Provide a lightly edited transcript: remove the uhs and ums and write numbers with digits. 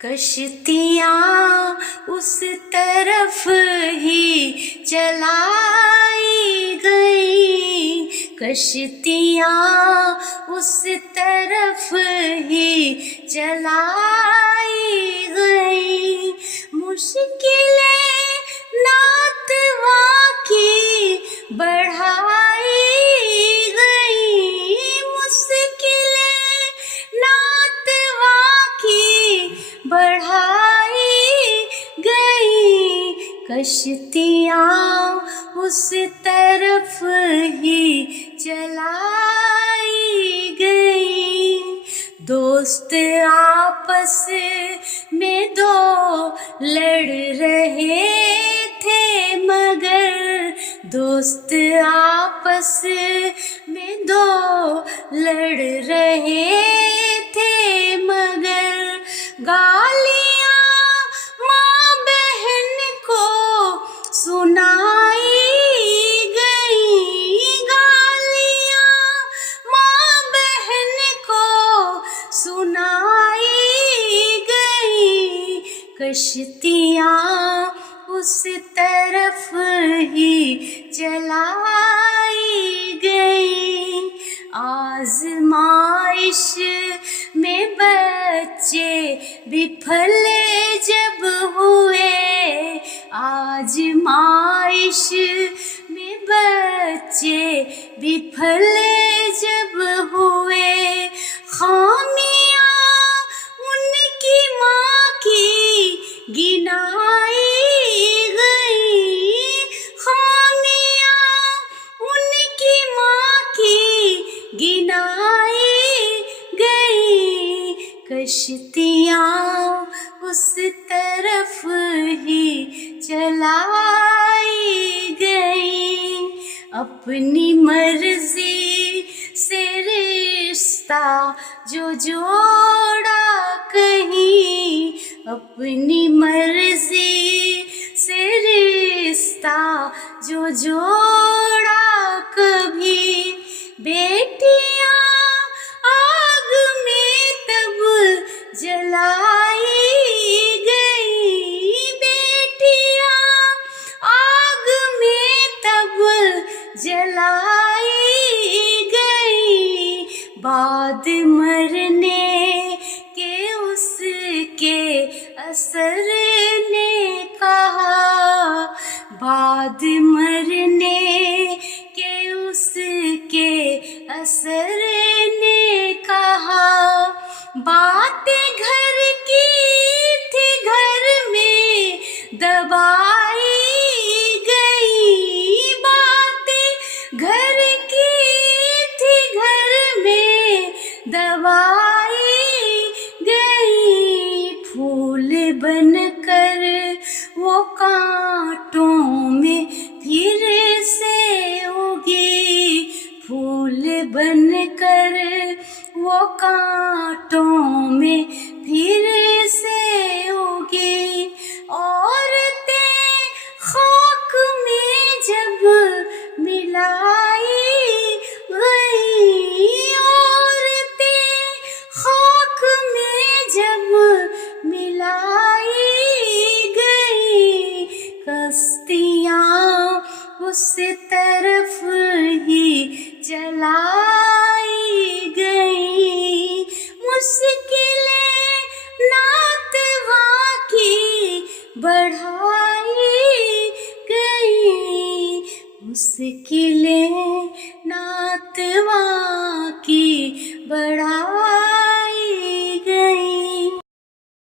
کشتیاں اس طرف ہی چلائی گئیں، کشتیاں اس طرف ہی چلائی گئیں، مشکلیں ناتواں کی بڑھائی گئیں، مشکلیں ناتواں کی بڑھائی گئی، کشتیاں اس طرف ہی چلائی گئی، دوست آپس میں دو لڑ رہے تھے مگر، دوست آپس میں دو لڑ رہے تھے مگر، گالیاں ماں بہن کو سنائی گئیں، گالیاں ماں بہن کو سنائی گئیں، کشتیاں اس طرف ہی چلائی گئیں، آزمائش میں بچے بپھلے جب ہوئے، آزمائش میں بچے بپھلے جب ہوئے، خامیاں ان کی ماں کی گنائی گئیں، خامیاں ان کی ماں کی گنائی گئیں، کشتیاں اس طرف ہی چلائی گئیں، اپنی مرضی سے رشتہ جو جوڑا کہیں، اپنی مرضی سے رشتہ جو جوڑا کبھی، بیٹیاں آگ میں تب جلائی گئی، بیٹیاں آگ میں تب جلائی گئی، بعد مرنے کے اس کے اثر نے کہا، بعد مرنے کے اس کے اثر نے کہا، باتیں گھر کی تھی گھر میں دبائی گئی، باتیں گھر کی تھی گھر میں دبائی گئی، پھول بن کر وہ کانٹوں میں پھر سے اگی، پھول بن کر وہ کانٹوں میں پھر سے اگی، عورتیں خاک میں جب ملائی گئیں، عورتیں خاک میں جب ملائی گئیں، کشتیاں اس طرف ہی چلائی گئیں، مشکلیں ناتواں کی بڑھائی گئیں، مشکلیں ناتواں کی